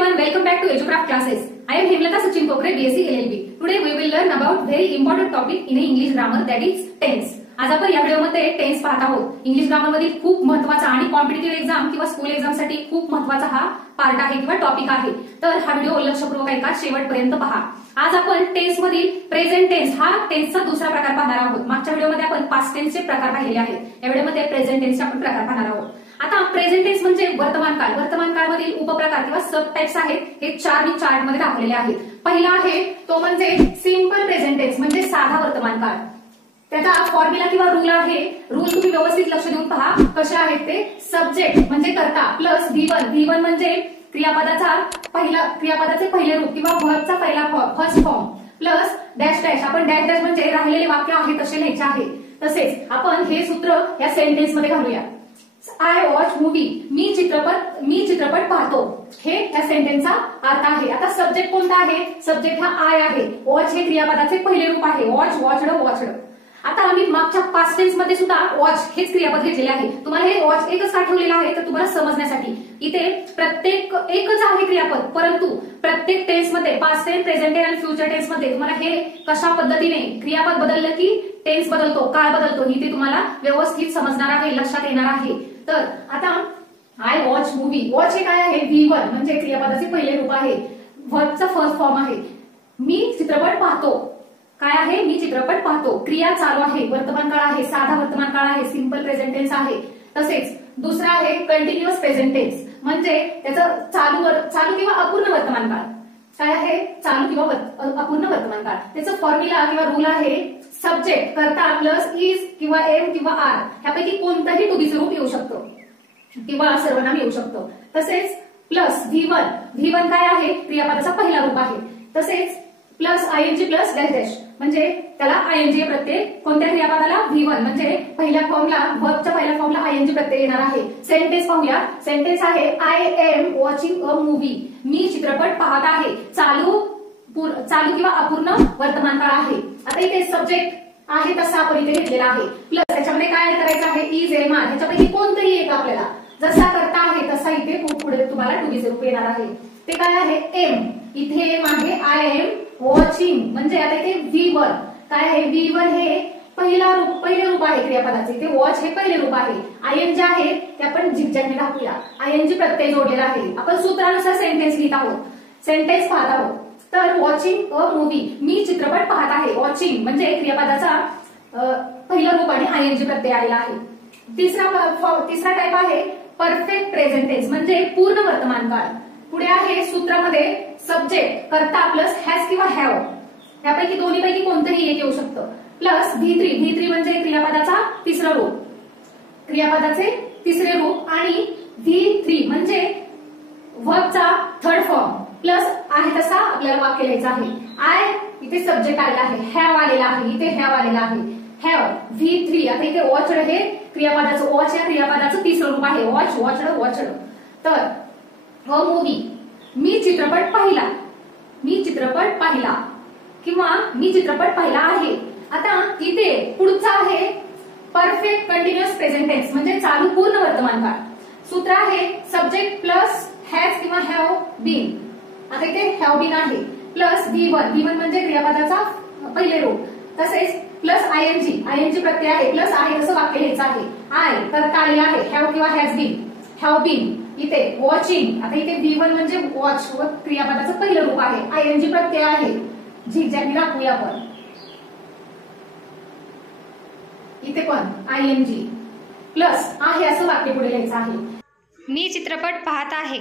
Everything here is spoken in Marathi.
everyone, welcome back to EduCraft classes. I am Hemlata Sachin Kokre, BSc LLB. Today we will learn about very important topic in English grammar, that is tense. आज आपण या व्हिडिओमध्ये टेन्स पाहत आहोत. इंग्लिश ग्रामर मधील खूप महत्त्वाचा आणि कॉम्पिटिटिव्ह एक्झाम किंवा स्कूल एक्झाम साठी खूप महत्त्वाचा हा पार्ट आहे किंवा टॉपिक आहे. तर हा व्हिडिओ लक्षपूर्वक ऐका, शेवटपर्यंत पहा. आज आपण टेन्स मधील प्रेझेंट टेन्स हा टेन्सचा दुसरा प्रकार पाहणार आहोत. मागच्या व्हिडिओमध्ये आपण पास्ट टेन्सचे प्रकार पाहिलेले आहेत. या व्हिडिओमध्ये प्रेझेंट टेन्सचे आपण प्रकार पाहणार आहोत. आता प्रेझेंट टेन्स म्हणजे वर्तमान काळ. वर्तमान काळमधील उपप्रकार किंवा सब टाइप्स आहेत. हे चार मी चार्ट मध्ये दाखवलेले आहेत. पहिला आहे तो म्हणजे सिंपल प्रेझेंट टेन्स म्हणजे साधा वर्तमान काळ. त्याचा फॉर्म्युला किंवा रूल आहे. रूल तुम्ही व्यवस्थित लक्ष देऊन पहा कसे आहेत ते. सब्जेक्ट म्हणजे कर्ता प्लस V1 म्हणजे क्रियापदाचे पहिले रूप किंवा व्हर्बचा पहिला first form plus dash dash. आपण डॅश डॅश म्हणजे राहिलेले वाक्य आहे तसे लिहायचे आहे. तसेच आपण हे सूत्र या सेंटेन्स मध्ये घालूया. आय वॉच मूवी, मी चित्रपट पाहतो. हे या सेंटेन्सचा अर्थ आहे. आता सब्जेक्ट कोणता आहे? सब्जेक्ट हा आय आहे. वॉच हे क्रियापदाचे पहिले रूप आहे. Watch, watched. आता आम्ही मागच्या पास्ट टेन्स मध्ये सुद्धा वॉच हेच क्रियापद घेतलेले आहे. तुम्हाला हे वॉच एकच आठवलेलं आहे तर तुम्हाला समजण्यासाठी. इथे प्रत्येक एकच आहे क्रियापद, परंतु प्रत्येक टेन्स मध्ये पास्ट टेन्स, प्रेझेंट टेन्स आणि फ्युचर टेन्स मध्ये तुम्हाला हे कशा पद्धतीने क्रियापद बदललं की टेन्स बदलतो, काळ बदलतो, ही ते तुम्हाला व्यवस्थित समजणार आहे, लक्षात येणार आहे. तर आता आय वॉच मूवी, वॉच हे काय आहे? V1 म्हणजे क्रियापदाचे पहिले रूप आहे. व्हर्बचा फर्स्ट फॉर्म आहे. मी चित्रपट पाहतो. काय आहे? मी चित्रपट पाहतो. क्रिया चालू आहे, वर्तमान काळ आहे, साधा वर्तमान काळ आहे, सिंपल प्रेझेंट टेन्स आहे. तसेच दुसरा आहे कंटिन्युअस प्रेझेंट टेन्स म्हणजे त्याचं चालू किंवा अपूर्ण वर्तमान काळ. काय आहे? चालू किंवा अपूर्ण वर्तमान काळ. त्याचं फॉर्म्युला किंवा रूल आहे सब्जेक्ट कर्ता प्लस इज किंवा एम किंवा आर ह्यापैकी कोणताही टू बी रूप येऊ शकतो किंवा सर्वनाम येऊ शकतो. तसेच प्लस V1 काय आहे? क्रियापदाचा पहिला रूप आहे. तसेच plus ING plus dash dash म्हणजे त्याला ING प्रत्यय कोणत्या क्रियापदाला? V1 म्हणजे पहिल्या फॉर्मला व्हर्बच्या पहिल्या फॉर्मला ING प्रत्यय येणार आहे. सेंटेन्स पाहूया. सेंटेन्स आहे I am watching a movie, मी चित्रपट पाहत आहे. चालू किंवा अपूर्ण वर्तमान काळ आहे. आता इथे सब्जेक्ट आहे तसा आपण इथे घेतलेला आहे. प्लस त्याच्यामध्ये काय करायचं आहे? इज एम आर ह्याच्यापैकी कोणतंही एक आपल्याला जसा करता आहे तसा इथे पुढे तुम्हाला टू बी रूप येणार आहे. ते काय आहे? एम. इथे एम आहे. आय एम वॉचिंग म्हणजे आता इथे V1 काय आहे? V1 हे पहिले रूप आहे क्रियापदाचे. ते वॉच हे पहिले रूप आहे. ING आहे ते आपण झिगझॅगने दाखवूया. ING प्रत्यय जोडलेला आहे. आपण सूत्रानुसार सेंटेन्स लिहित आहोत, सेंटेन्स पाहत आहोत. तर वॉचिंग अ मूवी, मी चित्रपट पाहत आहे. वॉचिंग म्हणजे क्रियापदाचा पहिलं रूप आणि ING प्रत्यय आलेला आहे. तिसरा टाइप आहे परफेक्ट प्रेझेंट टेन्स म्हणजे पूर्ण वर्तमान काळ. पुढे आहे सूत्रामध्ये सब्जेक्ट कर्ता प्लस हॅज किंवा हॅव यापैकी दोन्हीपैकी कोणतंही एक येऊ शकतं. प्लस V3 म्हणजे क्रियापदाचा तिसरं रूप, क्रियापदाचे तिसरे रूप आणि V3 म्हणजे व्हर्बचा थर्ड फॉर्म प्लस आहे तसा आपल्याला वाक्य लिहायचं आहे. आय इथे सब्जेक्ट आलेला आहे, हॅव आलेला आहे, इथे हॅव आलेला आहे. हॅव V3 आता इथे वॉचड हे क्रियापदाचं, वॉच या क्रियापदाचं तिसरं रूप आहे. वॉचड. तर अ मूवी, मी चित्रपट पाहिला किंवा मी चित्रपट पाहिला आहे. आता इथे पुढचा आहे परफेक्ट कंटिन्युअस प्रेझेंट टेन्स म्हणजे चालू पूर्ण वर्तमान काळ. सूत्र आहे सब्जेक्ट प्लस हॅज किंवा हॅव बीन. आता इथे हॅव बीन आहे. प्लस V1 म्हणजे क्रियापदाचा पहिले रूप. तसेच प्लस ING प्रत्यय आहे. प्लस आहे तसं वाक्य लिहायचं आहे. आय करता आलेला आहे. हॅव किंवा हॅज बीन, हॅव बीन. इथे वॉचिंग आता इथे V1 म्हणजे वॉच व क्रियापदाचं पहिलं रूप आहे. ING प्रत्यय आहे. झिगझॅगने दाखवूया आपण. इथे पण ING प्लस आहे असं वाक्य पुढे लिहायचं आहे. मी चित्रपट पाहत आहे.